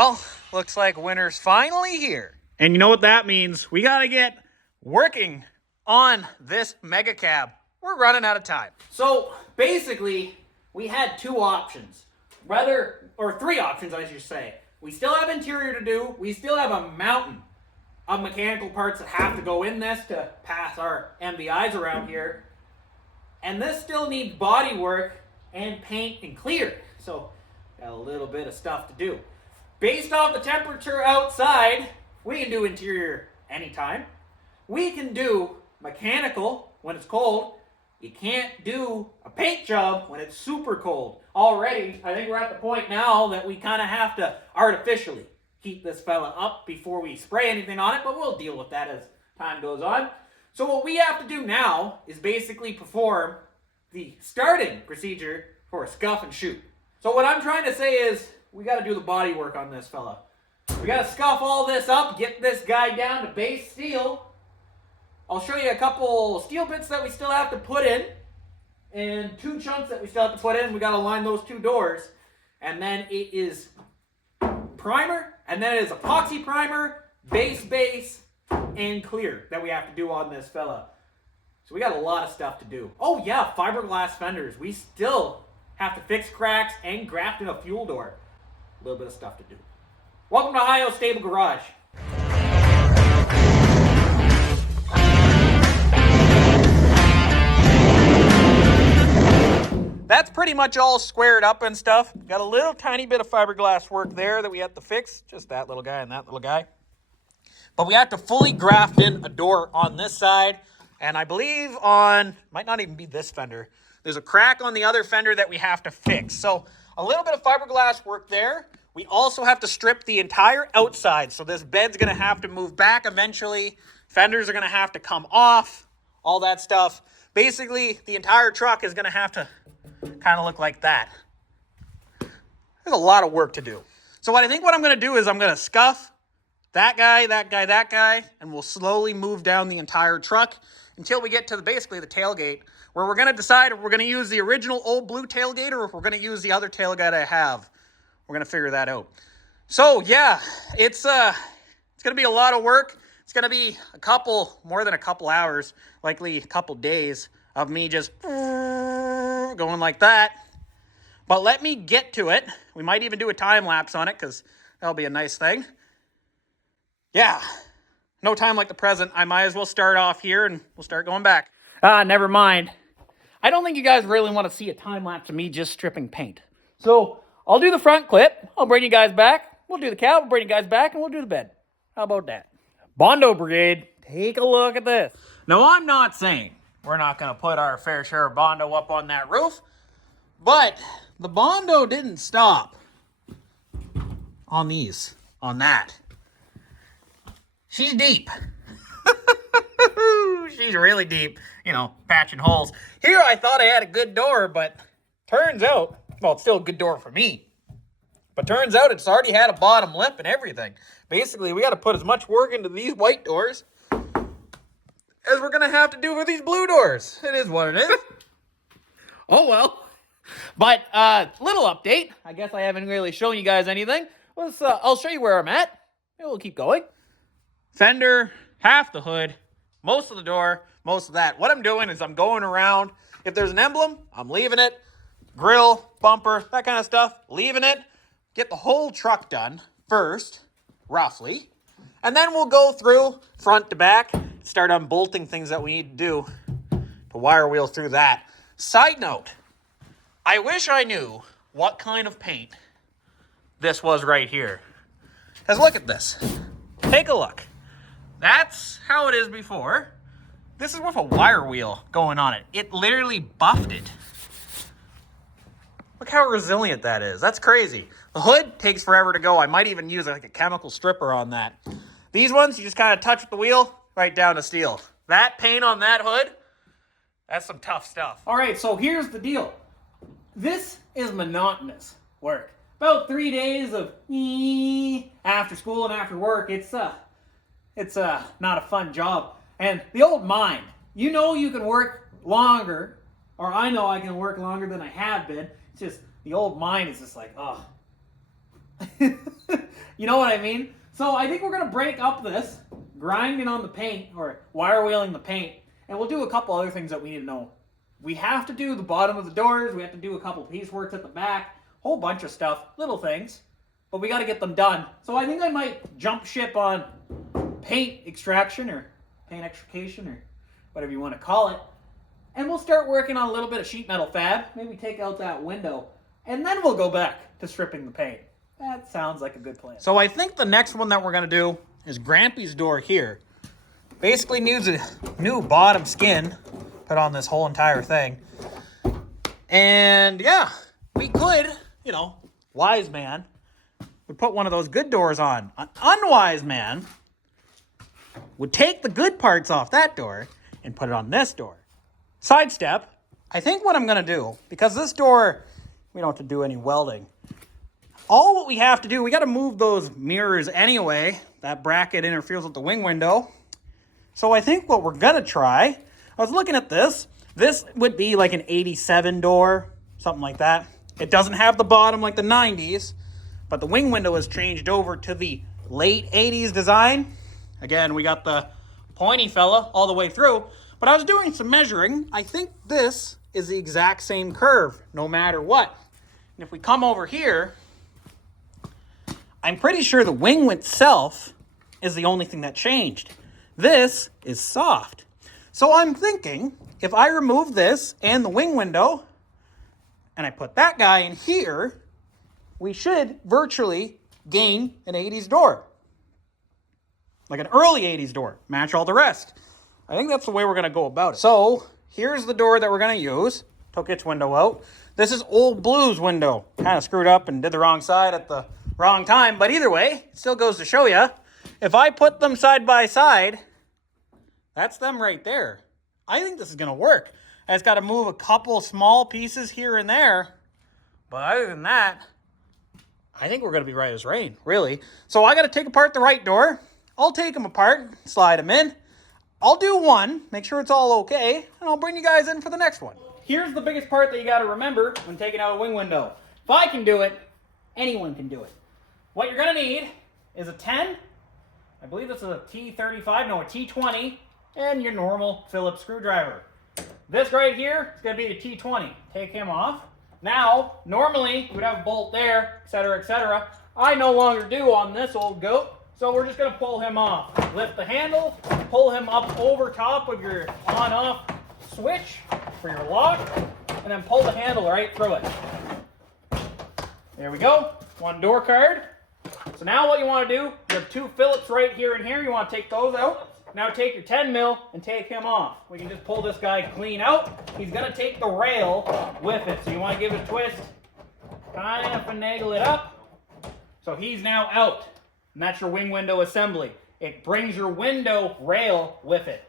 Well, looks like winter's finally here. And you know what that means? We gotta get working on this mega cab. We're running out of time. So basically, we had two options. Or three options, I should say. We still have interior to do. We still have a mountain of mechanical parts that have to go in this to pass our MVIs around here. And this still needs body work and paint and clear. So, got a little bit of stuff to do. Based off the temperature outside, we can do interior anytime. We can do mechanical when it's cold. You can't do a paint job when it's super cold. Already, I think we're at the point now that we kind of have to artificially heat this fella up before we spray anything on it, but we'll deal with that as time goes on. So what we have to do now is basically perform the starting procedure for a scuff and shoot. So what I'm trying to say is we got to do the body work on this fella. We got to scuff all this up, get this guy down to base steel. I'll show you a couple steel bits that we still have to put in and two chunks that we still have to put in. We got to line those two doors. And then it is primer, and then it is epoxy primer, base, and clear that we have to do on this fella. So we got a lot of stuff to do. Oh yeah, fiberglass fenders. We still have to fix cracks and graft in a fuel door. A little bit of stuff to do. Welcome to Ohio Stable Garage. That's pretty much all squared up and stuff. Got a little tiny bit of fiberglass work there that we have to fix. Just that little guy and that little guy. But we have to fully graft in a door on this side. And I believe on, might not even be this fender. There's a crack on the other fender that we have to fix. So a little bit of fiberglass work there. We also have to strip the entire outside. So this bed's going to have to move back eventually. Fenders are going to have to come off. All that stuff. Basically, the entire truck is going to have to kind of look like that. There's a lot of work to do. So what I'm going to do is I'm going to scuff that guy, and we'll slowly move down the entire truck until we get to basically the tailgate, where we're going to decide if we're going to use the original old blue tailgate or if we're going to use the other tailgate I have. We're going to figure that out. So yeah, it's going to be a lot of work. It's going to be more than a couple hours, likely a couple days of me just going like that. But let me get to it. We might even do a time lapse on it because that'll be a nice thing. Yeah, no time like the present. I might as well start off here and we'll start going back. Never mind. I don't think you guys really want to see a time lapse of me just stripping paint. So I'll do the front clip. I'll bring you guys back. We'll do the cab. We'll bring you guys back and we'll do the bed. How about that? Bondo Brigade, take a look at this. Now, I'm not saying we're not going to put our fair share of Bondo up on that roof, but the Bondo didn't stop on that. She's deep. She's really deep, patching holes. Here I thought I had a good door, but turns out, well, it's still a good door for me. But turns out it's already had a bottom lip and everything. Basically, we got to put as much work into these white doors as we're going to have to do with these blue doors. It is what it is. Oh, well. But, little update. I guess I haven't really shown you guys anything. I'll show you where I'm at. We'll keep going. Fender, half the hood, most of the door, most of that. What I'm doing is I'm going around. If there's an emblem, I'm leaving it. Grill, bumper, that kind of stuff, leaving it. Get the whole truck done first, roughly. And then we'll go through front to back, start unbolting things that we need to do to wire wheel through that. Side note, I wish I knew what kind of paint this was right here. Because look at this. Take a look. That's how it is before. This is with a wire wheel going on it. It literally buffed it. Look how resilient that is. That's crazy. The hood takes forever to go. I might even use like a chemical stripper on that. These ones, you just kind of touch with the wheel, right down to steel. That paint on that hood, that's some tough stuff. All right, so here's the deal. This is monotonous work. About 3 days of after school and after work. It's not a fun job. And the old mind, you can work longer, or I know I can work longer than I have been. It's just the old mind is just like, oh. You know what I mean? So I think we're going to break up this, grinding on the paint, or wire wheeling the paint, and we'll do a couple other things that we need to know. We have to do the bottom of the doors, we have to do a couple pieceworks at the back, whole bunch of stuff, little things, but we got to get them done. So I think I might jump ship on paint extraction, or paint extrication, or whatever you want to call it, and we'll start working on a little bit of sheet metal fab, maybe take out that window, and then we'll go back to stripping the paint. That sounds like a good plan. So I think the next one that we're going to do is Grampy's door here. Basically needs a new bottom skin put on this whole entire thing. And yeah, we could, you know, wise man would put one of those good doors on. An unwise man would take the good parts off that door and put it on this door. Sidestep, I think what I'm going to do, because this door, we don't have to do any welding. All what we have to do, we got to move those mirrors anyway. That bracket interferes with the wing window. So I think what we're going to try, I was looking at this. This would be like an 87 door, something like that. It doesn't have the bottom like the 90s, but the wing window has changed over to the late 80s design. Again, we got the pointy fella all the way through. But I was doing some measuring. I think this is the exact same curve, no matter what. And if we come over here, I'm pretty sure the wing itself is the only thing that changed. This is soft. So I'm thinking, if I remove this and the wing window, and I put that guy in here, we should virtually gain an 80s door. Like an early 80s door. Match all the rest. I think that's the way we're going to go about it. So here's the door that we're going to use. Took its window out. This is Old Blue's window. Kind of screwed up and did the wrong side at the wrong time. But either way, it still goes to show you, if I put them side by side, that's them right there. I think this is going to work. I just got to move a couple small pieces here and there. But other than that, I think we're going to be right as rain, really. So I got to take apart the right door. I'll take them apart, slide them in. I'll do one, make sure it's all okay, and I'll bring you guys in for the next one. Here's the biggest part that you got to remember when taking out a wing window. If I can do it, anyone can do it. What you're going to need is a 10, I believe this is a T35, no, a T20, and your normal Phillips screwdriver. This right here is going to be the T20. Take him off. Now, normally, you would have a bolt there, etc., etc. I no longer do on this old goat, so we're just going to pull him off. Lift the handle, pull him up over top of your on-off switch for your lock, and then pull the handle right through it. There we go. One door card. So now what you want to do, you have two Phillips right here and here. You want to take those out. Now take your 10 mil and take him off. We can just pull this guy clean out. He's going to take the rail with it. So you want to give it a twist, kind of finagle it up. So he's now out. And that's your wing window assembly. It brings your window rail with it.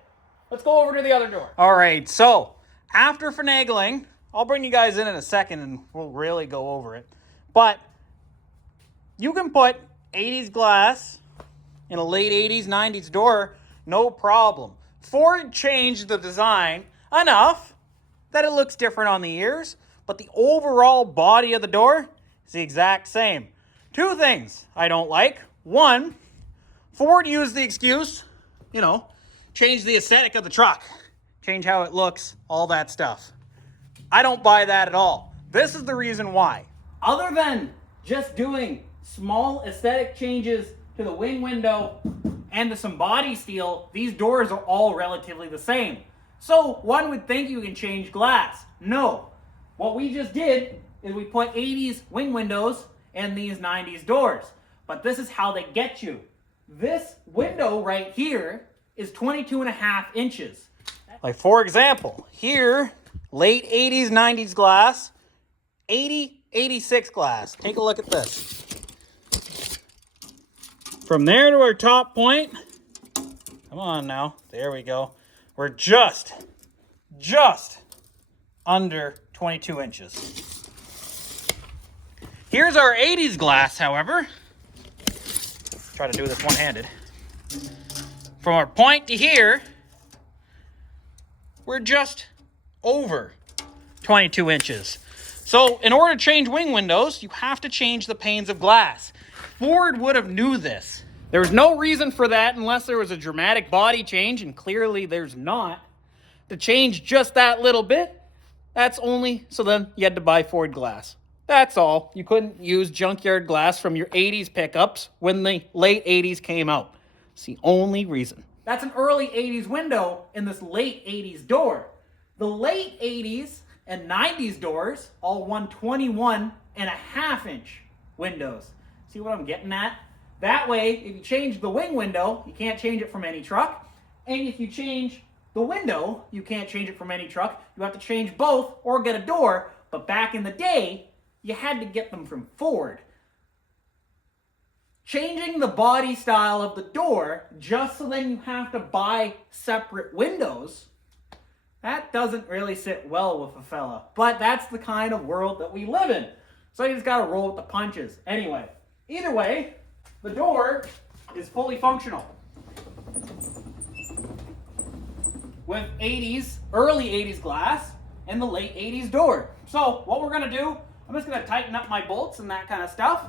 Let's go over to the other door. All right, so after finagling, I'll bring you guys in a second and we'll really go over it. But you can put 80s glass in a late 80s, 90s door, no problem. Ford changed the design enough that it looks different on the ears, but the overall body of the door is the exact same. Two things I don't like. One, Ford used the excuse, change the aesthetic of the truck, change how it looks, all that stuff. I don't buy that at all. This is the reason why. Other than just doing small aesthetic changes to the wing window and to some body steel, these doors are all relatively the same. So one would think you can change glass. No. What we just did is we put 80s wing windows in these 90s doors. But this is how they get you. This window right here is 22.5 inches. Like for example, here, late 80s, 90s glass, 80, 86 glass. Take a look at this. From there to our top point, come on now, there we go. We're just under 22 inches. Here's our 80s glass, however. Try to do this one-handed. From our point to here, we're just over 22 inches. So in order to change wing windows, you have to change the panes of glass. Ford would have knew this. There was no reason for that unless there was a dramatic body change, and clearly there's not. To change just that little bit, that's only, so then you had to buy Ford glass. That's all. You couldn't use junkyard glass from your 80s pickups when the late 80s came out. It's the only reason. That's an early 80s window in this late 80s door. The late 80s and 90s doors, all 121.5-inch windows. See what I'm getting at? That way, if you change the wing window, you can't change it from any truck. And if you change the window, you can't change it from any truck. You have to change both or get a door. But back in the day, you had to get them from Ford. Changing the body style of the door just so then you have to buy separate windows, that doesn't really sit well with a fella. But that's the kind of world that we live in. So you just gotta roll with the punches. Anyway, either way, the door is fully functional. With 80s, early 80s glass and the late 80s door. So what we're gonna do, I'm just gonna tighten up my bolts and that kind of stuff.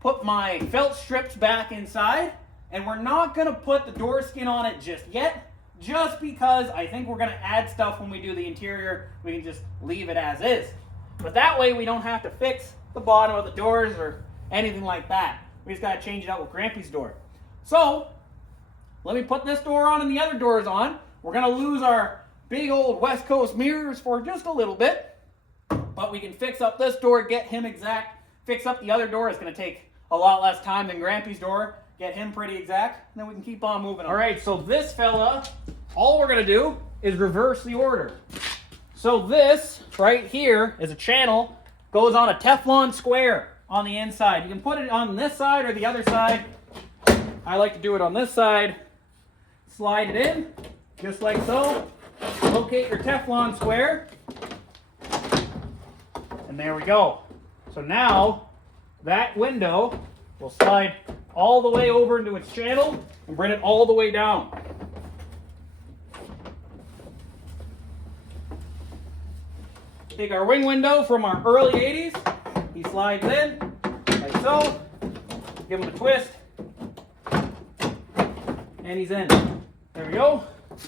Put my felt strips back inside, and we're not gonna put the door skin on it just yet, just because I think we're gonna add stuff when we do the interior. We can just leave it as is. But that way we don't have to fix the bottom of the doors or anything like that. We just gotta change it out with Grampy's door. So, let me put this door on and the other doors on. We're gonna lose our big old West Coast mirrors for just a little bit, but we can fix up this door, get him exact. Fix up the other door. It's gonna take a lot less time than Grampy's door. Get him pretty exact, and then we can keep on moving on. All right, so this fella, all we're gonna do is reverse the order. So this right here is a channel, goes on a Teflon square on the inside. You can put it on this side or the other side. I like to do it on this side. Slide it in, just like so. Locate your Teflon square. And there we go. So now, that window will slide all the way over into its channel and bring it all the way down. Take our wing window from our early 80s. He slides in, like so. Give him a twist. And he's in. There we go.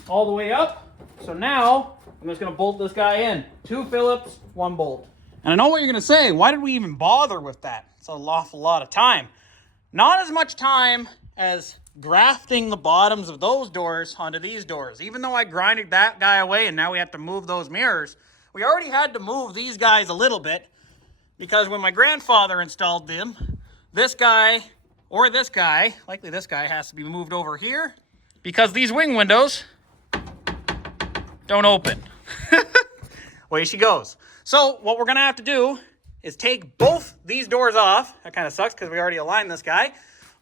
All the way up. So now, I'm just going to bolt this guy in. 2 Phillips, 1 bolt. And I know what you're going to say. Why did we even bother with that? It's an awful lot of time. Not as much time as grafting the bottoms of those doors onto these doors. Even though I grinded that guy away and now we have to move those mirrors, we already had to move these guys a little bit because when my grandfather installed them, this guy or this guy, likely this guy, has to be moved over here because these wing windows don't open. Away she goes. So what we're going to have to do is take both these doors off. That kind of sucks because we already aligned this guy.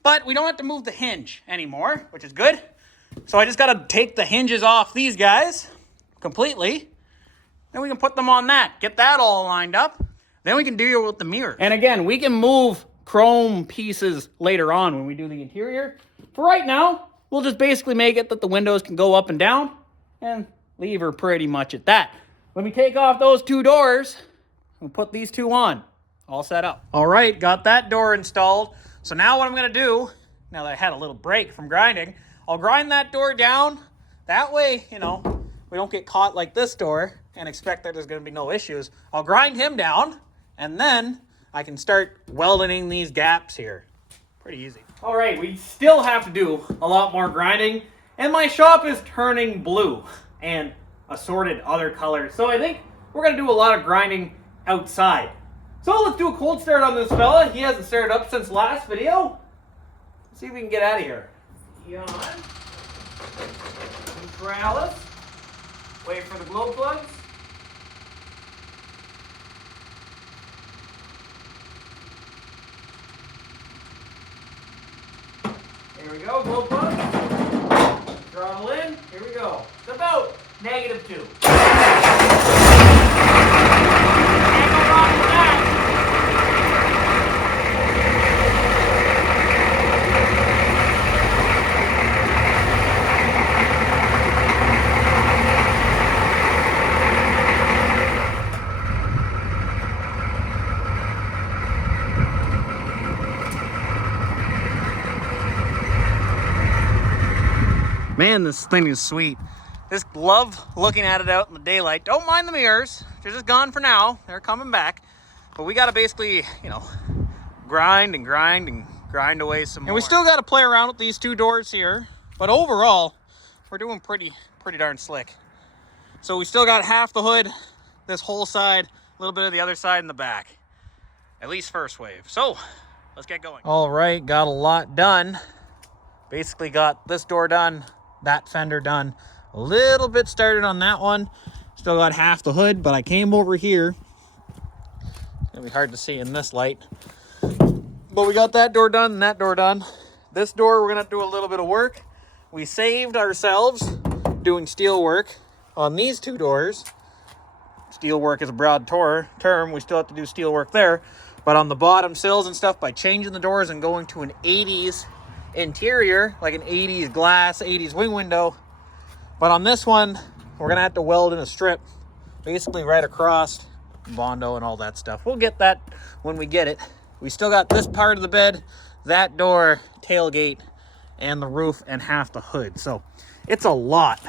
But we don't have to move the hinge anymore, which is good. So I just got to take the hinges off these guys completely. Then we can put them on that. Get that all lined up. Then we can deal with the mirror. And again, we can move chrome pieces later on when we do the interior. For right now, we'll just basically make it that the windows can go up and down and leave her pretty much at that. When we take off those 2 doors, we'll put these 2 on. All set up. All right, got that door installed. So now what I'm going to do, now that I had a little break from grinding, I'll grind that door down. That way, you know, we don't get caught like this door and expect that there's going to be no issues. I'll grind him down, and then I can start welding these gaps here. Pretty easy. All right, we still have to do a lot more grinding, and my shop is turning blue and assorted other colors. So I think we're going to do a lot of grinding outside. So let's do a cold start on this fella. He hasn't started up since last video. Let's see if we can get out of here. Yawn. Neutralis. Wait for the glow plugs. Here we go, glow plug. Throttle in. Here we go. It's about -2. Man, this thing is sweet. Just love looking at it out in the daylight. Don't mind the mirrors. They're just gone for now. They're coming back. But we got to basically, you know, grind away some more. And we still got to play around with these two doors here. But overall, we're doing pretty darn slick. So we still got half the hood, this whole side, a little bit of the other side in the back. At least first wave. So let's get going. All right, got a lot done. Basically got this door done, that fender done. A little bit started on that one. Still got half the hood, but I came over here. It's gonna be hard to see in this light. But we got that door done and that door done. This door, we're gonna have to do a little bit of work. We saved ourselves doing steel work on these two doors. Steel work is a broad term. We still have to do steel work there. But on the bottom sills and stuff, by changing the doors and going to an 80s interior, like an 80s glass, 80s wing window. But on this one, we're gonna have to weld in a strip, basically right across Bondo and all that stuff. We'll get that when we get it. We still got this part of the bed, that door, tailgate, and the roof, and half the hood. So it's a lot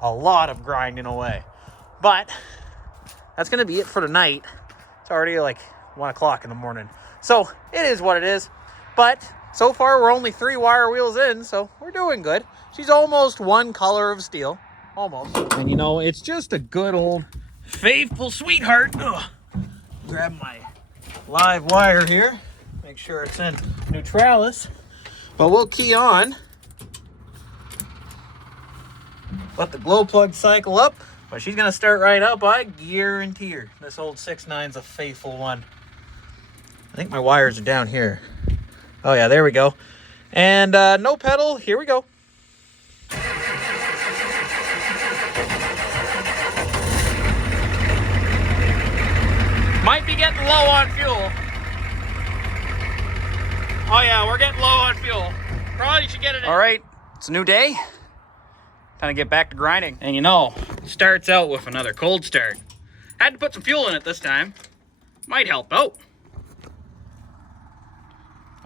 of grinding away. But that's gonna be it for tonight. It's already like 1 o'clock in the morning. So it is what it is. But so far we're only 3 wire wheels in, so we're doing good. She's almost one color of steel, almost. And you know, it's just a good old faithful sweetheart. Ugh. Grab my live wire here, make sure it's in neutralis. But we'll key on. Let the glow plug cycle up, but she's gonna start right up, I guarantee her. This old 6.9's a faithful one. I think my wires are down here. Oh yeah, there we go. And no pedal, here we go. Might be getting low on fuel. Oh yeah, we're getting low on fuel. Probably should get it in. All right, it's a new day. Time to get back to grinding. And you know, starts out with another cold start. Had to put some fuel in it this time. Might help out.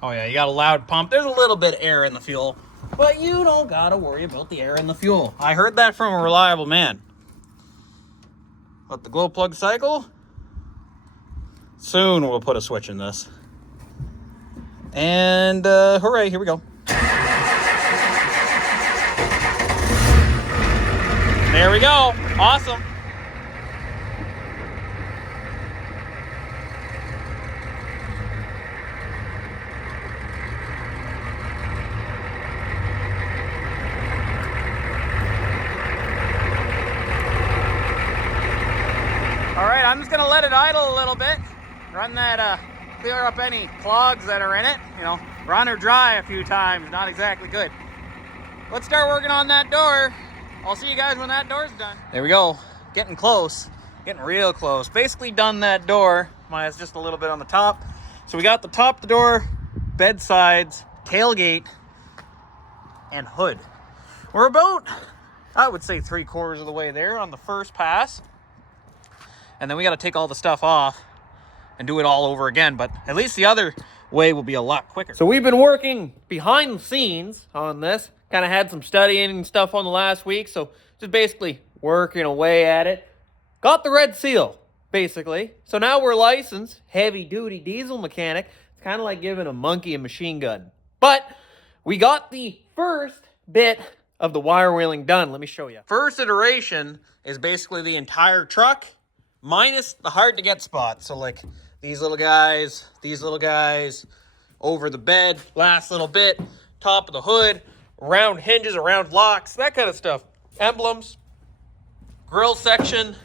Oh yeah, you got a loud pump. There's a little bit of air in the fuel, but you don't gotta worry about the air in the fuel. I heard that from a reliable man. Let the glow plug cycle. Soon we'll put a switch in this. And hooray, here we go. There we go. Awesome. All right, I'm just gonna let it idle a little bit. Run that, clear up any clogs that are in it. You know, run or dry a few times, not exactly good. Let's start working on that door. I'll see you guys when that door's done. There we go, getting close, getting real close. Basically done that door, minus just a little bit on the top. So we got the top of the door, bed sides, tailgate, and hood. We're about, I would say 3/4 of the way there on the first pass. And then we gotta take all the stuff off and do it all over again, but at least the other way will be a lot quicker. So we've been working behind the scenes on this. Kind of had some studying and stuff on the last week, so just basically working away at it. Got the red seal, basically. So now we're licensed heavy-duty diesel mechanic. It's kind of like giving a monkey a machine gun. But we got the first bit of the wire wheeling done. Let me show you. First iteration is basically the entire truck, minus the hard-to-get spots. So like these little guys, over the bed, last little bit, top of the hood, around hinges, around locks, that kind of stuff. Emblems, grill section,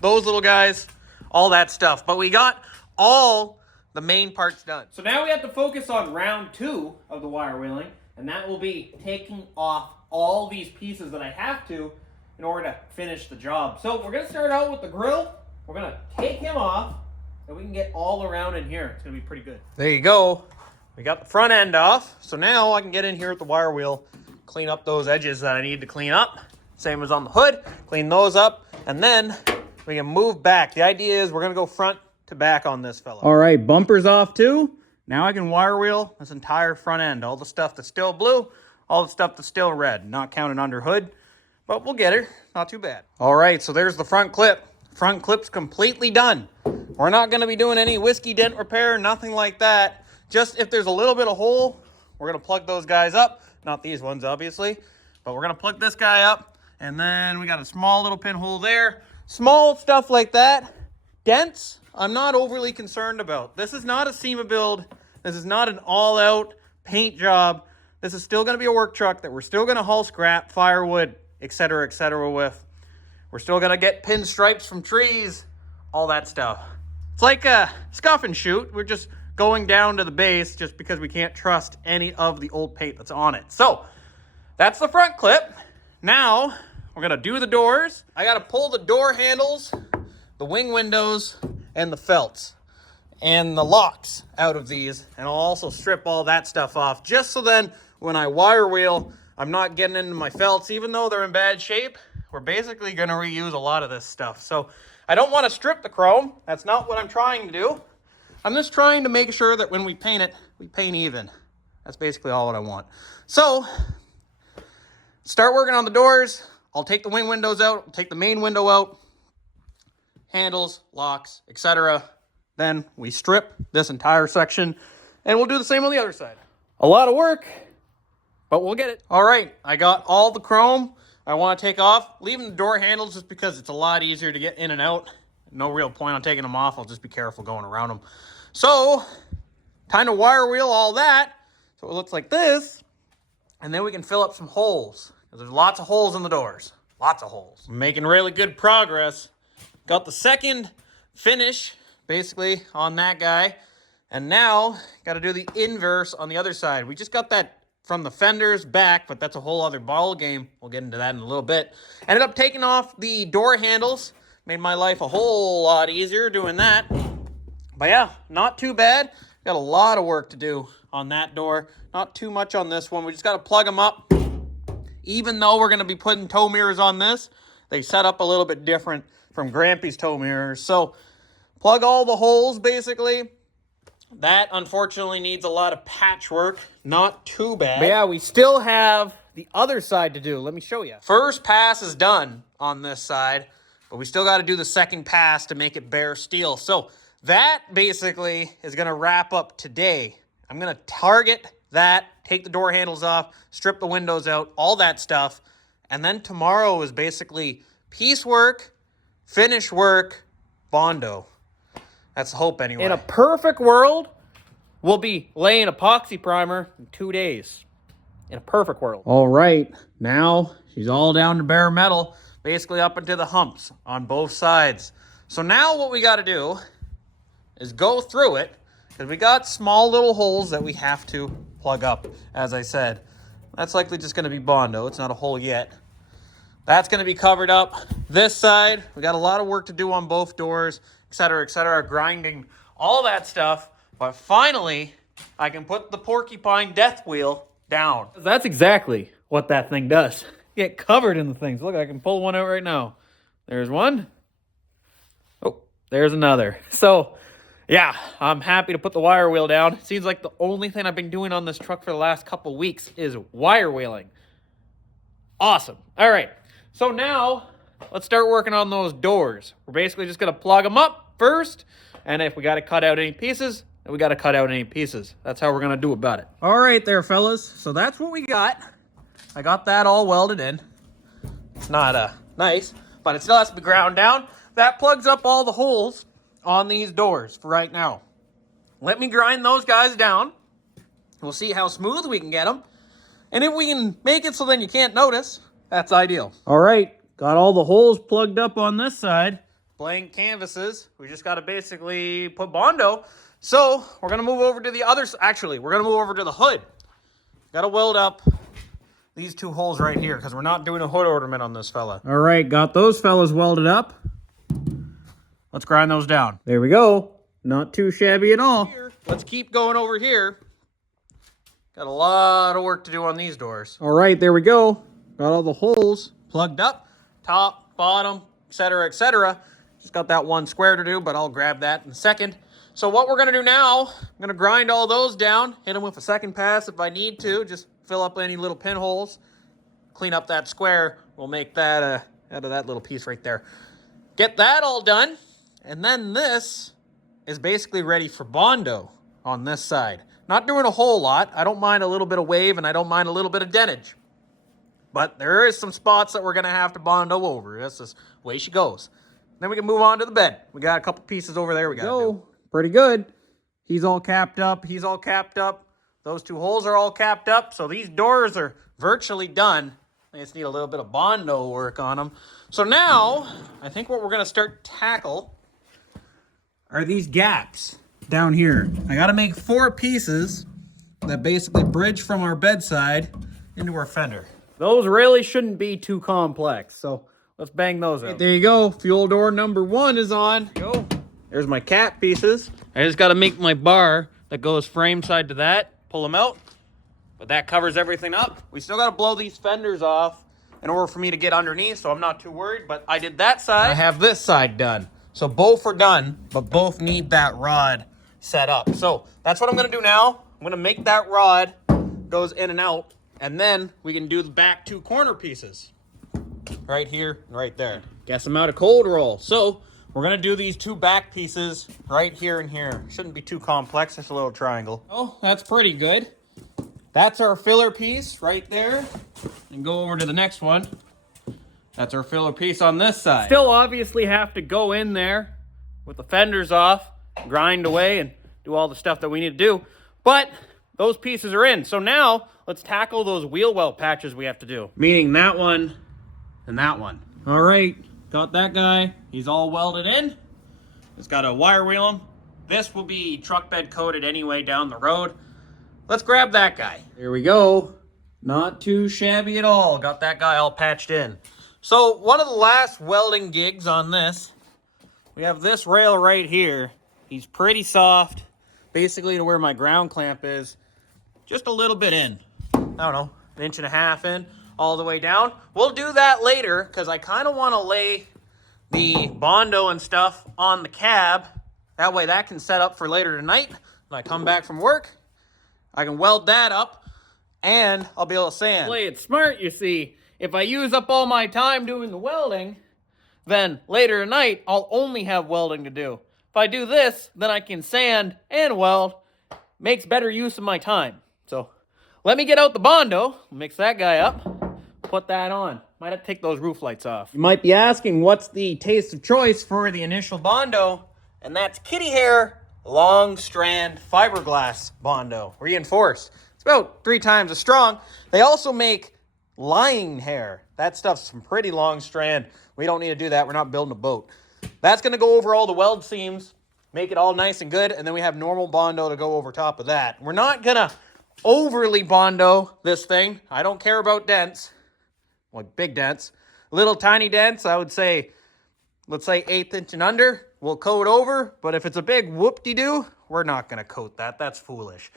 those little guys, all that stuff. But we got all the main parts done. So now we have to focus on round 2 of the wire wheeling, and that will be taking off all these pieces that I have to in order to finish the job. So we're gonna start out with the grill. We're gonna take him off, and we can get all around in here. It's gonna be pretty good. There you go. We got the front end off, so now I can get in here with the wire wheel, clean up those edges that I need to clean up. Same as on the hood, clean those up, and then we can move back. The idea is we're gonna go front to back on this fella. All right, bumpers off too. Now I can wire wheel this entire front end. All the stuff that's still blue, all the stuff that's still red, not counting under hood, but we'll get her. Not too bad. All right, so there's the front clip. Front clip's completely done. We're not going to be doing any whiskey dent repair, nothing like that. Just if there's a little bit of hole, we're going to plug those guys up. Not these ones, obviously, but we're going to plug this guy up. And then we got a small little pinhole there. Small stuff like that. Dents, I'm not overly concerned about. This is not a SEMA build. This is not an all-out paint job. This is still going to be a work truck that we're still going to haul scrap, firewood, etc., with. We're still going to get pinstripes from trees, all that stuff. It's like a scuff and shoot. We're just going down to the base just because we can't trust any of the old paint that's on it. So that's the front clip. Now we're going to do the doors. I got to pull the door handles, the wing windows, and the felts and the locks out of these, and I'll also strip all that stuff off just so then when I wire wheel, I'm not getting into my felts. Even though they're in bad shape, we're basically going to reuse a lot of this stuff. So I don't want to strip the chrome. That's not what I'm trying to do. I'm just trying to make sure that when we paint it, we paint even. That's basically all what I want. So start working on the doors. I'll take the wing windows out, I'll take the main window out, handles, locks, etc. Then we strip this entire section, and we'll do the same on the other side. A lot of work, but we'll get it. All right, I got all the chrome I want to take off. Leaving the door handles just because it's a lot easier to get in and out. No real point on taking them off. I'll just be careful going around them. So, time to wire wheel all that so it looks like this, and then we can fill up some holes. There's lots of holes in the doors. Lots of holes. Making really good progress. Got the second finish, basically, on that guy. And now, got to do the inverse on the other side. We just got that from the fenders back, but that's a whole other ball game. We'll get into that in a little bit. Ended up taking off the door handles. Made my life a whole lot easier doing that. But yeah, not too bad. Got a lot of work to do on that door. Not too much on this one. We just got to plug them up. Even though we're going to be putting tow mirrors on this, they set up a little bit different from Grampy's tow mirrors. So plug all the holes, basically. That, unfortunately, needs a lot of patchwork. Not too bad. But yeah, we still have the other side to do. Let me show you. First pass is done on this side, but we still got to do the second pass to make it bare steel. So that, basically, is going to wrap up today. I'm going to target that, take the door handles off, strip the windows out, all that stuff. And then tomorrow is basically piecework, finish work, Bondo. That's the hope anyway. In a perfect world, we'll be laying epoxy primer in 2 days. In a perfect world. All right, now she's all down to bare metal, basically up into the humps on both sides. So now what we got to do is go through it, because we got small little holes that we have to plug up, as I said. That's likely just going to be Bondo. It's not a hole yet. That's going to be covered up. This side, we got a lot of work to do on both doors, etc., grinding, all that stuff. But finally, I can put the porcupine death wheel down. That's exactly what that thing does. Get covered in the things. Look, I can pull one out right now. There's one. Oh, there's another. So, yeah, I'm happy to put the wire wheel down. It seems like the only thing I've been doing on this truck for the last couple weeks is wire wheeling. Awesome. All right. So now, let's start working on those doors. We're basically just going to plug them up first. And if we got to cut out any pieces, then we got to cut out any pieces. That's how we're going to do about it. All right there, fellas. So that's what we got. I got that all welded in. It's not nice, but it still has to be ground down. That plugs up all the holes on these doors for right now. Let me grind those guys down. We'll see how smooth we can get them. And if we can make it so then you can't notice, that's ideal. All right, got all the holes plugged up on this side. Blank canvases. We just got to basically put Bondo. So we're going to move over to the other side. Actually, we're going to move over to the hood. Got to weld up these two holes right here because we're not doing a hood ornament on this fella. All right, got those fellas welded up. Let's grind those down. There we go. Not too shabby at all. Let's keep going over here. Got a lot of work to do on these doors. All right, there we go. Got all the holes plugged up. Top, bottom, etc., etc. Just got that one square to do, but I'll grab that in a second. So what we're going to do now, I'm going to grind all those down, hit them with a second pass if I need to, just fill up any little pinholes, clean up that square. We'll make that out of that little piece right there. Get that all done, and then this is basically ready for Bondo on this side. Not doing a whole lot. I don't mind a little bit of wave, and I don't mind a little bit of dentage. But there is some spots that we're going to have to Bondo over. That's just the way she goes. Then we can move on to the bed. We got a couple pieces over there we got to do. Pretty good. He's all capped up. He's all capped up. Those two holes are all capped up. So these doors are virtually done. I just need a little bit of Bondo work on them. So now, I think what we're going to start to tackle are these gaps down here. I got to make 4 pieces that basically bridge from our bedside into our fender. Those really shouldn't be too complex, so let's bang those out. There you go. Fuel door number 1 is on. Go. There's my cap pieces. I just got to make my bar that goes frame side to that. Pull them out. But that covers everything up. We still got to blow these fenders off in order for me to get underneath, so I'm not too worried. But I did that side. I have this side done. So both are done, but both need that rod set up. So that's what I'm going to do now. I'm going to make that rod goes in and out, and then we can do the back 2 corner pieces. Right here and right there. Guess I'm out of cold roll. So we're going to do these 2 back pieces right here and here. Shouldn't be too complex. Just a little triangle. Oh, that's pretty good. That's our filler piece right there. And go over to the next one. That's our filler piece on this side. Still obviously have to go in there with the fenders off, grind away, and do all the stuff that we need to do. But those pieces are in. So now let's tackle those wheel well patches we have to do. Meaning that one and that one. All right, got that guy. He's all welded in. It's got a wire wheel him. This will be truck bed coated anyway down the road. Let's grab that guy. There we go. Not too shabby at all. Got that guy all patched in. So one of the last welding gigs on this, we have this rail right here. He's pretty soft, basically to where my ground clamp is. Just a little bit in. I don't know, 1.5 inches in, all the way down. We'll do that later, because I kind of want to lay the Bondo and stuff on the cab. That way that can set up for later tonight. When I come back from work, I can weld that up, and I'll be able to sand. Play it smart, you see. If I use up all my time doing the welding, then later tonight, I'll only have welding to do. If I do this, then I can sand and weld. Makes better use of my time. So let me get out the Bondo, mix that guy up, put that on. Might have to take those roof lights off. You might be asking, what's the taste of choice for the initial Bondo? And that's kitty hair, long strand fiberglass Bondo, reinforced. It's about 3 times as strong. They also make lion hair. That stuff's some pretty long strand. We don't need to do that. We're not building a boat. That's going to go over all the weld seams, make it all nice and good, and then we have normal Bondo to go over top of that. We're not going to overly Bondo this thing. I don't care about dents, like big dents. Little tiny dents, I would say, let's say 1/8 inch and under, we'll coat over, but if it's a big whoop-de-doo, we're not going to coat that. That's foolish.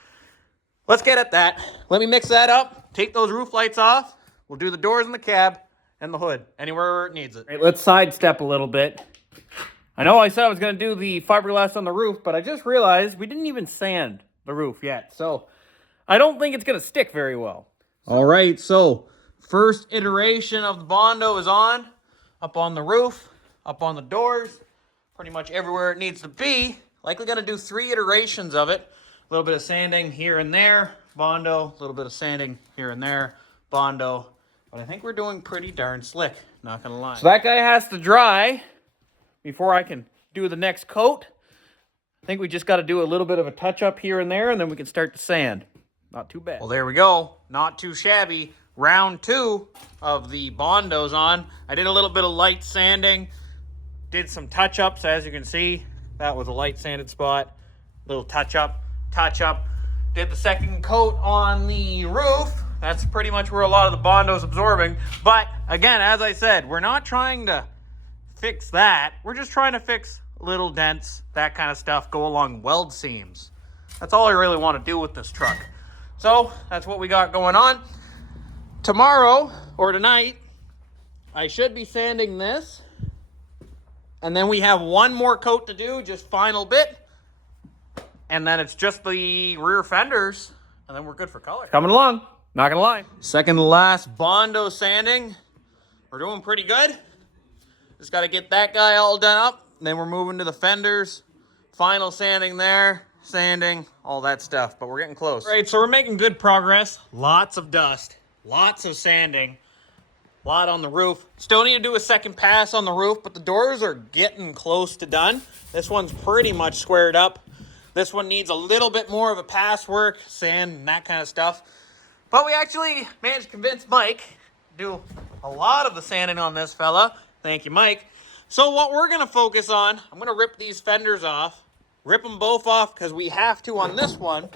Let's get at that. Let me mix that up, take those roof lights off. We'll do the doors in the cab and the hood, anywhere where it needs it. Right, let's sidestep a little bit. I know I said I was going to do the fiberglass on the roof, but I just realized we didn't even sand the roof yet. So I don't think it's going to stick very well. All right, so first iteration of the Bondo is on. Up on the roof, up on the doors, pretty much everywhere it needs to be. Likely going to do 3 iterations of it. A little bit of sanding here and there, Bondo. A little bit of sanding here and there, Bondo. But I think we're doing pretty darn slick, not going to lie. So that guy has to dry before I can do the next coat. I think we just got to do a little bit of a touch-up here and there, and then we can start to sand. Not too bad. Well, there we go. Not too shabby. Round 2 of the Bondo's on. I did a little bit of light sanding. Did some touch-ups, as you can see. That was a light sanded spot. Little touch-up, touch-up. Did the second coat on the roof. That's pretty much where a lot of the Bondo's absorbing. But, again, as I said, we're not trying to fix that. We're just trying to fix little dents, that kind of stuff, go along weld seams. That's all I really want to do with this truck. So, that's what we got going on. Tomorrow, or tonight, I should be sanding this. And then we have one more coat to do, just final bit. And then it's just the rear fenders, and then we're good for color. Coming along, not gonna lie. Second to last Bondo sanding. We're doing pretty good. Just gotta get that guy all done up. Then we're moving to the fenders. Final sanding there, sanding, all that stuff, but we're getting close. All right, so we're making good progress. Lots of dust, lots of sanding, a lot on the roof. Still need to do a second pass on the roof, but the doors are getting close to done. This one's pretty much squared up. This one needs a little bit more of a pass work, sand, and that kind of stuff. But we actually managed to convince Mike to do a lot of the sanding on this fella. Thank you, Mike. So what we're gonna focus on, I'm gonna rip these fenders off, rip them both off because we have to on this one,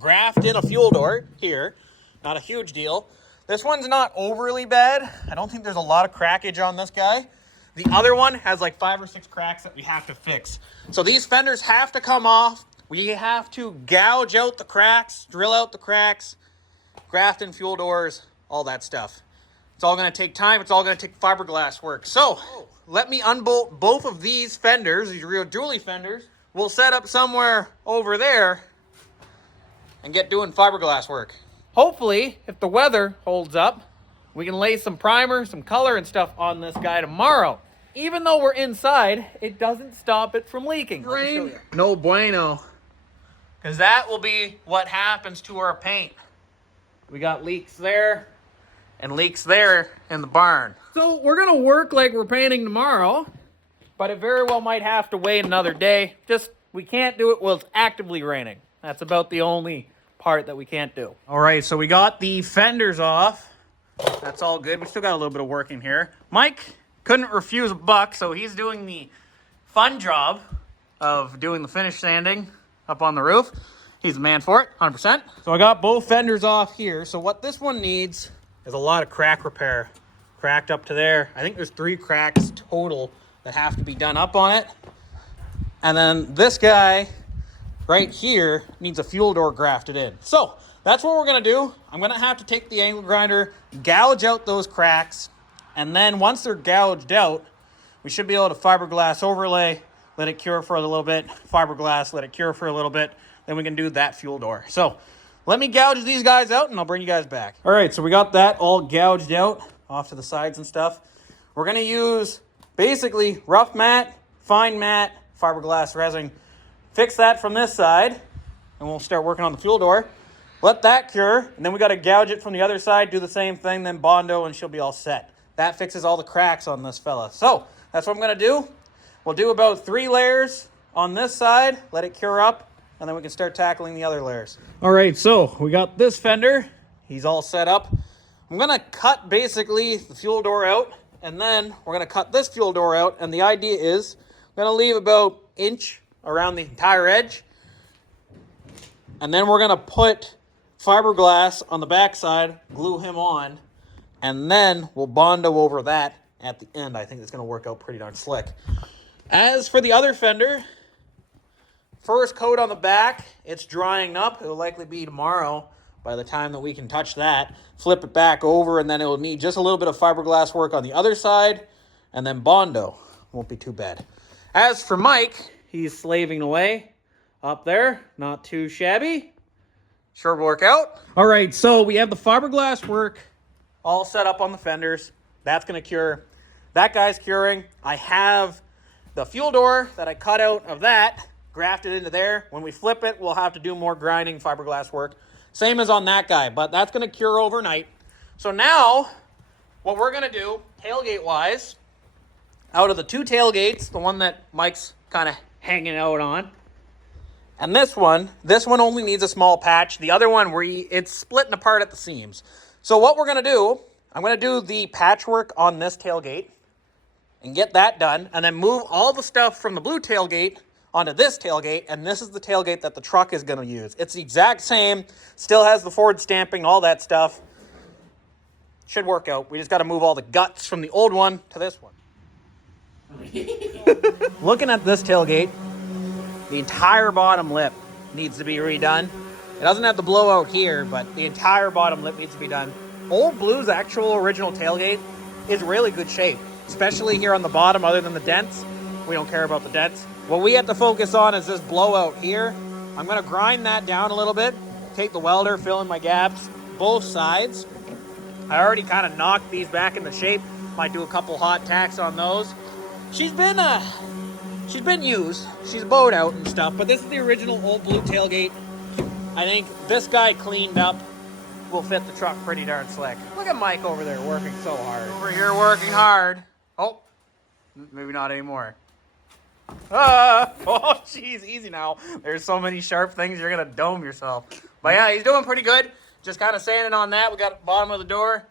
graft in a fuel door here, not a huge deal. This one's not overly bad. I don't think there's a lot of crackage on this guy. The other one has like 5 or 6 cracks that we have to fix. So these fenders have to come off. We have to gouge out the cracks, drill out the cracks, graft in fuel doors, all that stuff. It's all gonna take time. It's all gonna take fiberglass work. So let me unbolt both of these fenders, these real dually fenders. We'll set up somewhere over there and get doing fiberglass work. Hopefully, if the weather holds up, we can lay some primer, some color and stuff on this guy tomorrow. Even though we're inside, it doesn't stop it from leaking. Rain, no bueno. Because that will be what happens to our paint. We got leaks there and leaks there in the barn. So we're gonna work like we're painting tomorrow, but it very well might have to wait another day. Just, we can't do it while it's actively raining. That's about the only part that we can't do. All right, so we got the fenders off. That's all good. We still got a little bit of work in here. Mike couldn't refuse a buck, so he's doing the fun job of doing the finish sanding up on the roof. He's the man for it, 100%. So I got both fenders off here. So what this one needs is a lot of crack repair. Cracked up to there. I think there's 3 cracks total that have to be done up on it. And then this guy right here needs a fuel door grafted in. So that's what we're gonna do. I'm gonna have to take the angle grinder, gouge out those cracks, and then once they're gouged out, we should be able to fiberglass overlay, let it cure for a little bit, fiberglass, let it cure for a little bit, then we can do that fuel door. So let me gouge these guys out and I'll bring you guys back. All right, so we got that all gouged out off to the sides and stuff. We're gonna use basically rough mat, fine mat, fiberglass resin. Fix that from this side and we'll start working on the fuel door. Let that cure, and then we got to gouge it from the other side, do the same thing, then Bondo, and she'll be all set. That fixes all the cracks on this fella. So that's what I'm going to do. We'll do about 3 layers on this side, let it cure up, and then we can start tackling the other layers. All right, so we got this fender. He's all set up. I'm going to cut basically the fuel door out, and then we're going to cut this fuel door out, and the idea is I'm going to leave about 1 inch around the entire edge, and then we're going to put fiberglass on the backside, glue him on, and then we'll Bondo over that at the end. I think it's going to work out pretty darn slick. As for the other fender, first coat on the back, it's drying up. It'll likely be tomorrow by the time that we can touch that. Flip it back over, and then it'll need just a little bit of fiberglass work on the other side, and then Bondo. Won't be too bad. As for Mike, he's slaving away up there. Not too shabby. Sure will work out. All right, so we have the fiberglass work all set up on the fenders. That's going to cure. That guy's curing. I have the fuel door that I cut out of that grafted into there. When we flip it, we'll have to do more grinding fiberglass work. Same as on that guy, but that's going to cure overnight. So now, what we're going to do, tailgate-wise, out of the 2 tailgates, the one that Mike's kind of hanging out on, and this one only needs a small patch. The other one, it's splitting apart at the seams. So what we're going to do, I'm going to do the patchwork on this tailgate and get that done, and then move all the stuff from the blue tailgate onto this tailgate, and this is the tailgate that the truck is going to use. It's the exact same, still has the Ford stamping, all that stuff. Should work out. We just got to move all the guts from the old one to this one. Looking at this tailgate, the entire bottom lip needs to be redone. It doesn't have the blowout here, but the entire bottom lip needs to be done. Old Blue's actual original tailgate is really good shape, especially here on the bottom, other than the dents. We don't care about the dents. What we have to focus on is this blowout here. I'm gonna grind that down a little bit, take the welder, fill in my gaps, both sides. I already kind of knocked these back into shape. Might do a couple hot tacks on those. She's been used. She's bowed out and stuff, but this is the original old blue tailgate. I think this guy cleaned up will fit the truck pretty darn slick. Look at Mike over there working so hard. Over here working hard. Oh, maybe not anymore. Oh, jeez, easy now. There's so many sharp things, you're gonna dome yourself. But yeah, he's doing pretty good. Just kind of sanding on that. We got the bottom of the door.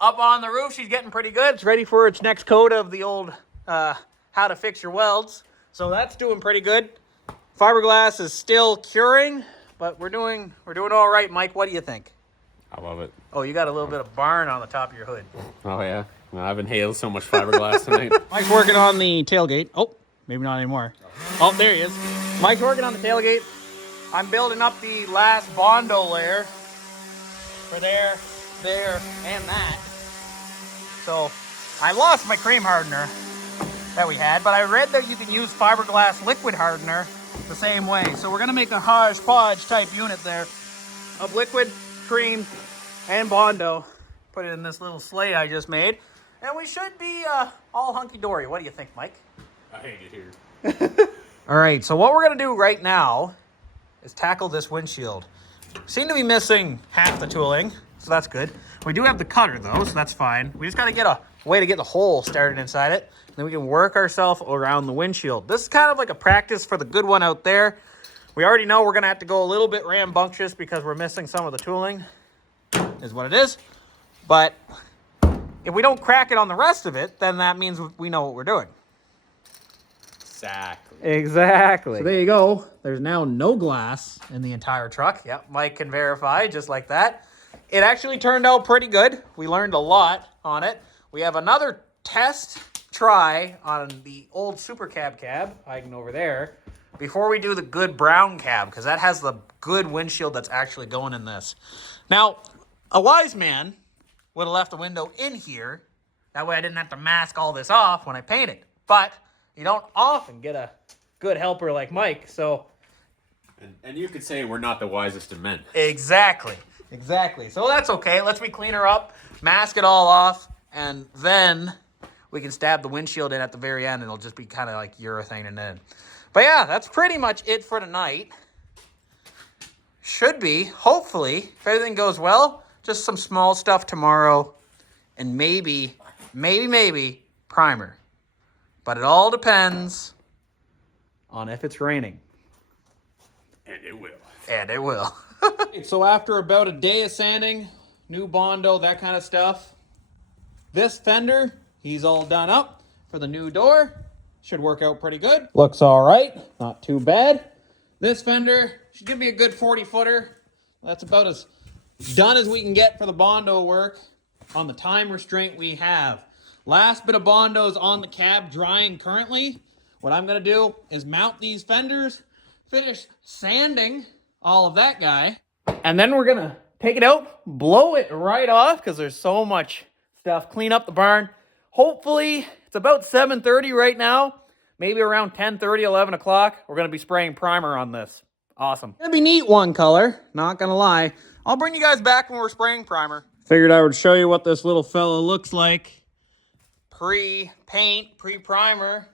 Up on the roof, she's getting pretty good. It's ready for its next coat of the old how to fix your welds. So that's doing pretty good. Fiberglass is still curing, but we're doing all right. Mike, what do you think? I love it. Oh, you got a little bit of barn on the top of your hood. Oh, yeah. Well, I've inhaled so much fiberglass tonight. Mike's working on the tailgate. Oh, maybe not anymore. Oh, there he is. Mike's working on the tailgate. I'm building up the last Bondo layer for there, and that. So I lost my cream hardener that we had, but I read that you can use fiberglass liquid hardener the same way. So we're gonna make a hodgepodge type unit there of liquid, cream, and Bondo. Put it in this little sleigh I just made, and we should be all hunky-dory. What do you think, Mike? I hate it here. All right, so what we're gonna do right now is tackle this windshield. Seem to be missing half the tooling, so that's good. We do have the cutter though, so that's fine. We just gotta get a way to get the hole started inside it. Then we can work ourselves around the windshield. This is kind of like a practice for the good one out there. We already know we're gonna have to go a little bit rambunctious because we're missing some of the tooling, is what it is. But if we don't crack it on the rest of it, then that means we know what we're doing. Exactly. So there you go. There's now no glass in the entire truck. Yep, Mike can verify just like that. It actually turned out pretty good. We learned a lot on it. We have another test try on the old Super Cab hiding over there before we do the good brown cab, because that has the good windshield that's actually going in this. Now, a wise man would have left the window in here. That way I didn't have to mask all this off when I paint it. But you don't often get a good helper like Mike, so... And you could say we're not the wisest of men. Exactly. So that's okay. Let's clean her up, mask it all off, and then we can stab the windshield in at the very end, and it'll just be kind of like urethane and in. But yeah, that's pretty much it for tonight. Should be, hopefully, if everything goes well, just some small stuff tomorrow, and maybe primer. But it all depends on if it's raining. And it will. So after about a day of sanding, new Bondo, that kind of stuff, this fender, he's all done up for the new door. Should work out pretty good. Looks all right. Not too bad. This fender should give me a good 40-footer. That's about as done as we can get for the Bondo work on the time restraint we have. Last bit of Bondo's on the cab drying currently. What I'm going to do is mount these fenders, finish sanding all of that guy, and then we're going to take it out, blow it right off because there's so much stuff. Clean up the barn. Hopefully, it's about 7:30 right now. Maybe around 10:30, 11 o'clock, we're going to be spraying primer on this. Awesome. Gonna be neat one color, not going to lie. I'll bring you guys back when we're spraying primer. Figured I would show you what this little fella looks like. Pre-paint, pre-primer.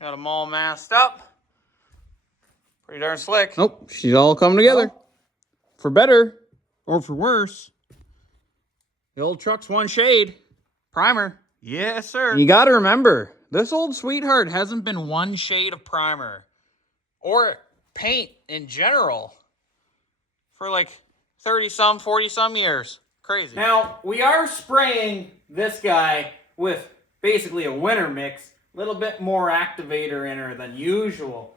Got them all masked up. Pretty darn slick. Nope, she's all coming together. Well, for better or for worse, the old truck's one shade. Primer. Yes, sir. You got to remember, this old sweetheart hasn't been one shade of primer or paint in general for like 30-some, 40-some years. Crazy. Now, we are spraying this guy with basically a winter mix. A little bit more activator in her than usual.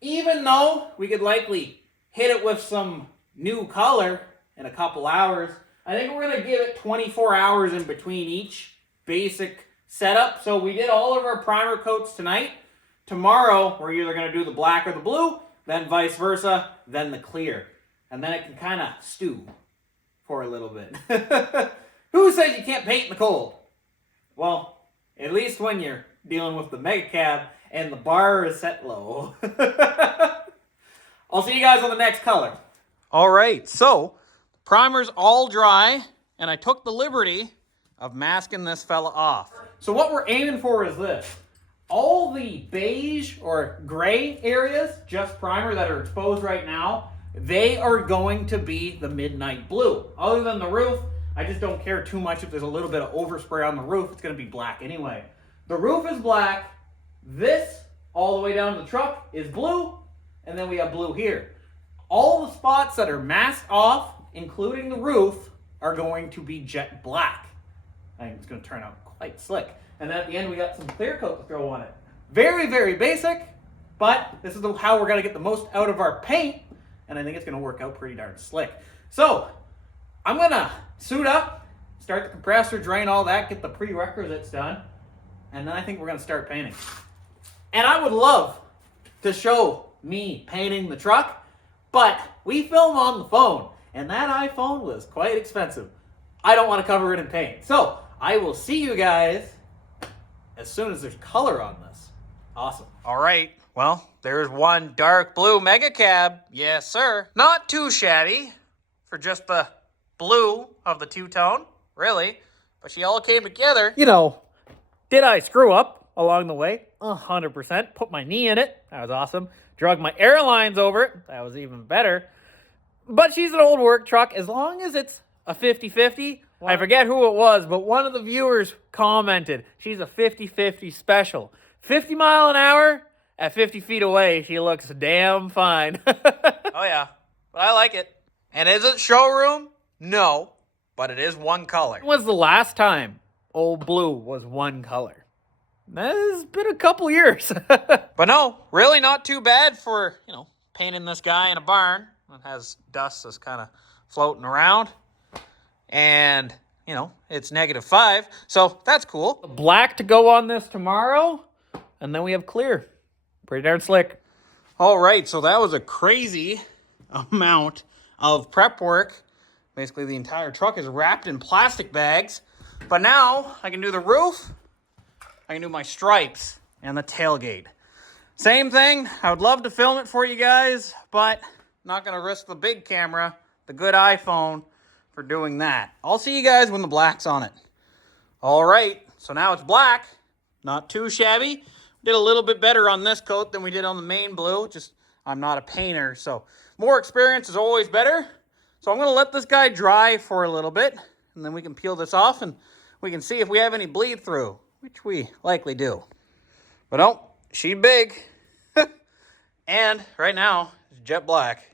Even though we could likely hit it with some new color in a couple hours, I think we're going to give it 24 hours in between each basic setup. So we did all of our primer coats tonight. Tomorrow, we're either going to do the black or the blue, then vice versa, then the clear. And then it can kind of stew for a little bit. Who says you can't paint in the cold? Well, at least when you're dealing with the Mega Cab and the bar is set low. I'll see you guys on the next color. All right, so primer's all dry, and I took the liberty of masking this fella off. So what we're aiming for is this. All the beige or gray areas, just primer, that are exposed right now, they are going to be the midnight blue. Other than the roof, I just don't care too much if there's a little bit of overspray on the roof. It's going to be black anyway. The roof is black. This, all the way down to the truck, is blue. And then we have blue here. All the spots that are masked off, including the roof, are going to be jet black. I think it's going to turn out quite slick. And then at the end, we got some clear coat to throw on it. Very, very basic, but this is how we're going to get the most out of our paint. And I think it's going to work out pretty darn slick. So I'm going to suit up, start the compressor, drain all that, get the prerequisites done. And then I think we're going to start painting. And I would love to show me painting the truck, but we film on the phone. And that iPhone was quite expensive. I don't want to cover it in paint. So I will see you guys as soon as there's color on this. Awesome. All right. Well, there's one dark blue mega cab. Yes, sir. Not too shabby for just the blue of the two-tone, really. But she all came together. You know, did I screw up along the way? 100%. Put my knee in it. That was awesome. Drug my airlines over it. That was even better. But she's an old work truck. As long as it's a 50-50, I forget who it was, but one of the viewers commented, she's a 50-50 special. 50 mile an hour, at 50 feet away, she looks damn fine. Oh yeah, but I like it. And is it showroom? No, but it is one color. When was the last time old blue was one color? It's been a couple years. But no, really not too bad for, painting this guy in a barn. It has dust that's kind of floating around. And, it's -5, so that's cool. Black to go on this tomorrow, and then we have clear. Pretty darn slick. All right, so that was a crazy amount of prep work. Basically, the entire truck is wrapped in plastic bags. But now, I can do the roof, I can do my stripes, and the tailgate. Same thing, I would love to film it for you guys, but not going to risk the big camera, the good iPhone, for doing that. I'll see you guys when the black's on it. All right, so now it's black. Not too shabby. Did a little bit better on this coat than we did on the main blue. Just, I'm not a painter, so more experience is always better. So I'm going to let this guy dry for a little bit, and then we can peel this off, and we can see if we have any bleed through, which we likely do. But oh, she's big. And right now, it's jet black.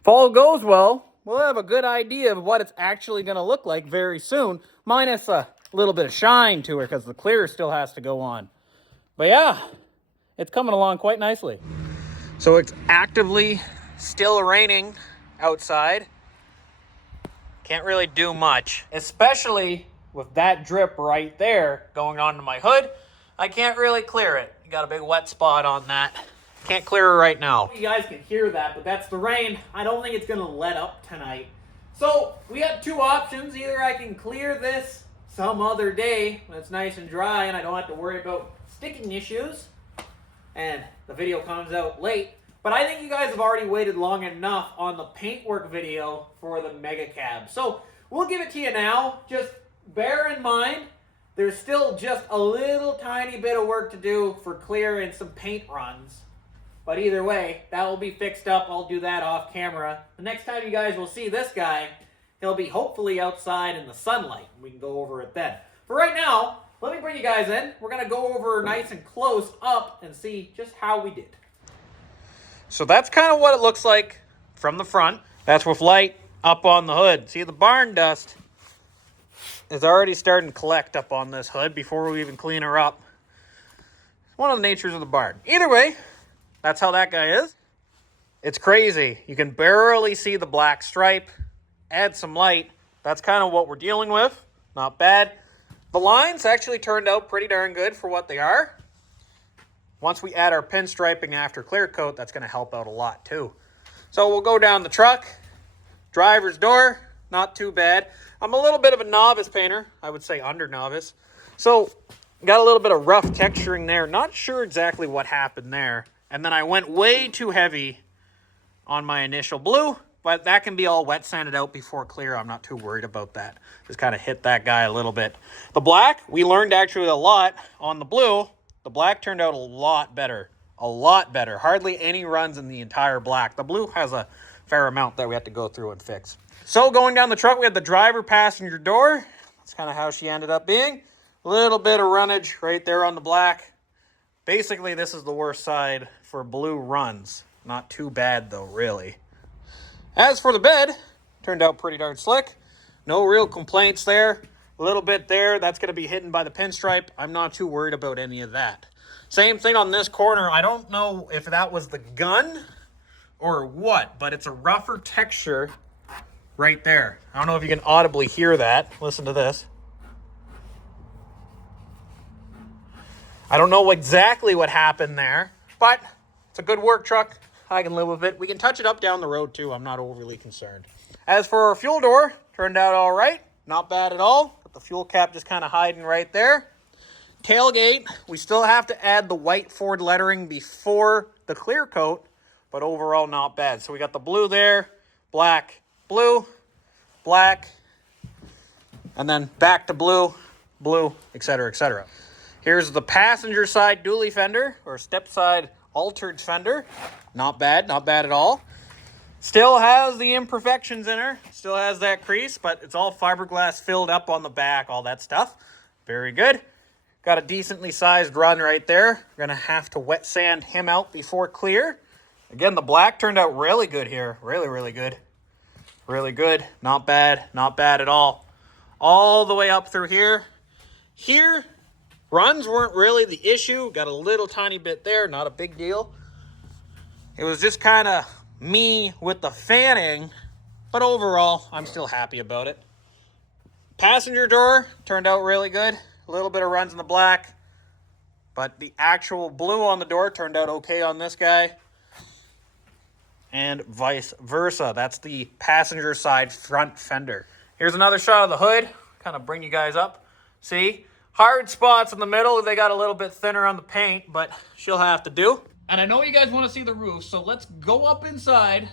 If all goes well, we'll have a good idea of what it's actually going to look like very soon, minus a little bit of shine to her because the clear still has to go on. But yeah, it's coming along quite nicely. So it's actively still raining outside. Can't really do much, especially with that drip right there going onto my hood. I can't really clear it. Got a big wet spot on that. Can't clear it right now. You guys can hear that, but that's the rain. I don't think it's going to let up tonight. So we have two options. Either I can clear this some other day when it's nice and dry and I don't have to worry about sticking issues and the video comes out late. But I think you guys have already waited long enough on the paintwork video for the mega cab. So we'll give it to you now. Just bear in mind, there's still just a little tiny bit of work to do for clear and some paint runs. But either way, that will be fixed up. I'll do that off camera. The next time you guys will see this guy, he'll be hopefully outside in the sunlight. We can go over it then. For right now, let me bring you guys in. We're going to go over nice and close up and see just how we did. So that's kind of what it looks like from the front. That's with light up on the hood. See, the barn dust is already starting to collect up on this hood before we even clean her up. It's one of the natures of the barn. Either way, that's how that guy is. It's crazy. You can barely see the black stripe. Add some light. That's kind of what we're dealing with. Not bad. The lines actually turned out pretty darn good for what they are. Once we add our pinstriping after clear coat, that's going to help out a lot too. So we'll go down the truck. Driver's door, not too bad. I'm a little bit of a novice painter. I would say under novice. So Got a little bit of rough texturing there. Not sure exactly what happened there. And then I went way too heavy on my initial blue, but that can be all wet sanded out before clear. I'm not too worried about that. Just kind of hit that guy a little bit. The black, we learned actually a lot on the blue. The black turned out a lot better. A lot better. Hardly any runs in the entire black. The blue has a fair amount that we have to go through and fix. So going down the truck, we had the driver passenger door. That's kind of how she ended up being. A little bit of runnage right there on the black. Basically, this is the worst side for blue runs. Not too bad, though, really. As for the bed, turned out pretty darn slick. No real complaints there. A little bit there. That's going to be hidden by the pinstripe. I'm not too worried about any of that. Same thing on this corner. I don't know if that was the gun or what, but it's a rougher texture right there. I don't know if you can audibly hear that. Listen to this. I don't know exactly what happened there, but it's a good work truck. I can live with it. We can touch it up down the road too. I'm not overly concerned. As for our fuel door, turned out all right. Not bad at all. Got the fuel cap just kind of hiding right there. Tailgate, we still have to add the white Ford lettering before the clear coat, but overall not bad. So we got the blue there, black, blue, black, and then back to blue, blue, etc., etc. Here's the passenger side dually fender, or step side altered fender. Not bad at all. Still has the imperfections in her. Still has that crease, but it's all fiberglass filled up on the back, all that stuff. Very good. Got a decently sized run right there. We're going to have to wet sand him out before clear. Again, the black turned out really good here. Really, really good. Really good. Not bad at all. All the way up through here. Here, runs weren't really the issue. Got a little tiny bit there, not a big deal. It was just kind of me with the fanning, but overall, I'm still happy about it. Passenger door turned out really good. A little bit of runs in the black, but the actual blue on the door turned out okay on this guy. And vice versa. That's the passenger side front fender. Here's another shot of the hood. Kind of bring you guys up. See? Hard spots in the middle. They got a little bit thinner on the paint, but she'll have to do. And I know you guys want to see the roof, so let's go up inside,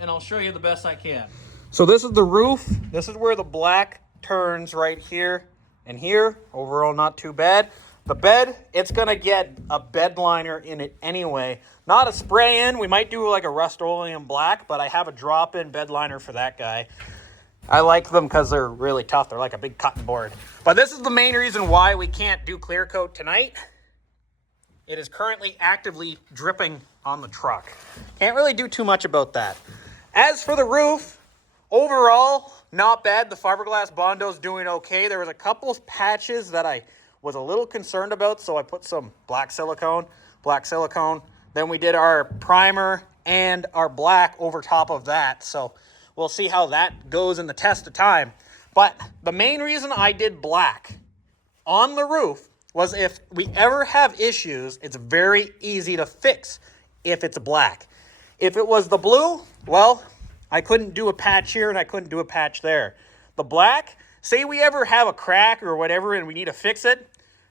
and I'll show you the best I can. So this is the roof. This is where the black turns right here and here. Overall, not too bad. The bed, it's going to get a bed liner in it anyway. Not a spray-in. We might do like a Rust-Oleum black, but I have a drop-in bed liner for that guy. I like them because they're really tough. They're like a big cutting board. But this is the main reason why we can't do clear coat tonight. It is currently actively dripping on the truck. Can't really do too much about that. As for the roof, overall, not bad. The fiberglass Bondo's doing okay. There was a couple of patches that I was a little concerned about, so I put some black silicone. Then we did our primer and our black over top of that. So we'll see how that goes in the test of time. But the main reason I did black on the roof was if we ever have issues, it's very easy to fix if it's black. If it was the blue, well, I couldn't do a patch here and I couldn't do a patch there. The black, say we ever have a crack or whatever and we need to fix it,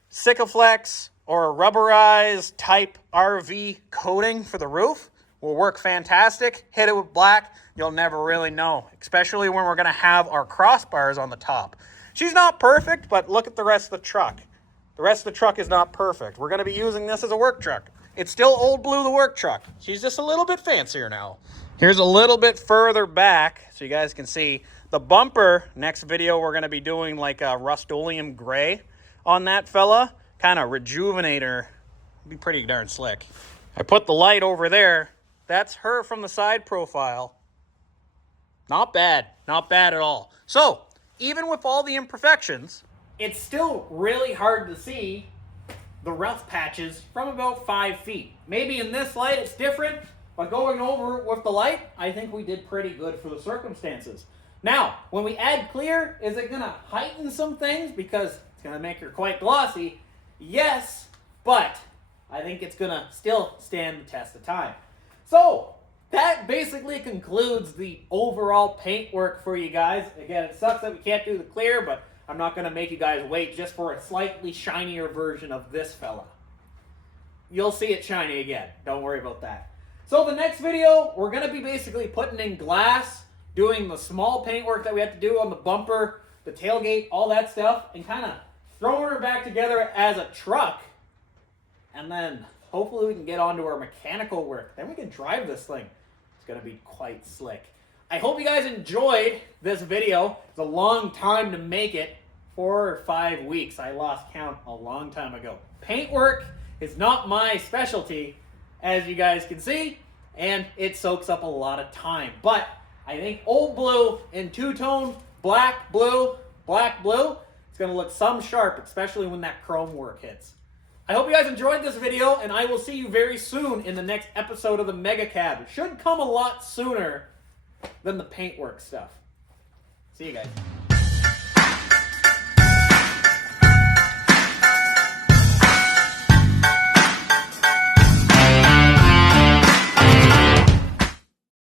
Sikaflex or a rubberized type RV coating for the roof will work fantastic. Hit it with black, you'll never really know, especially when we're going to have our crossbars on the top. She's not perfect, but look at the rest of the truck. The rest of the truck is not perfect. We're going to be using this as a work truck. It's still Old Blue the work truck. She's just a little bit fancier now. Here's a little bit further back so you guys can see. The bumper, next video we're going to be doing like a Rust-Oleum gray on that fella. Kind of rejuvenator. Be pretty darn slick. I put the light over there. That's her from the side profile. Not bad. Not bad at all. So, even with all the imperfections, it's still really hard to see the rough patches from about 5 feet. Maybe in this light it's different, but going over with the light, I think we did pretty good for the circumstances. Now, when we add clear, is it going to heighten some things because it's going to make her quite glossy? Yes, but I think it's going to still stand the test of time. So, that basically concludes the overall paint work for you guys. Again, it sucks that we can't do the clear, but I'm not going to make you guys wait just for a slightly shinier version of this fella. You'll see it shiny again. Don't worry about that. So the next video, we're going to be basically putting in glass, doing the small paintwork that we have to do on the bumper, the tailgate, all that stuff, and kind of throwing her back together as a truck. And then hopefully we can get onto our mechanical work. Then we can drive this thing. It's going to be quite slick. I hope you guys enjoyed this video. It's a long time to make it. 4 or 5 weeks. I lost count a long time ago. Paintwork is not my specialty, as you guys can see, and it soaks up a lot of time. But I think old blue in two-tone, black, blue, it's going to look some sharp, especially when that chrome work hits. I hope you guys enjoyed this video, and I will see you very soon in the next episode of the Mega Cab. It should come a lot sooner than the paintwork stuff. See you guys.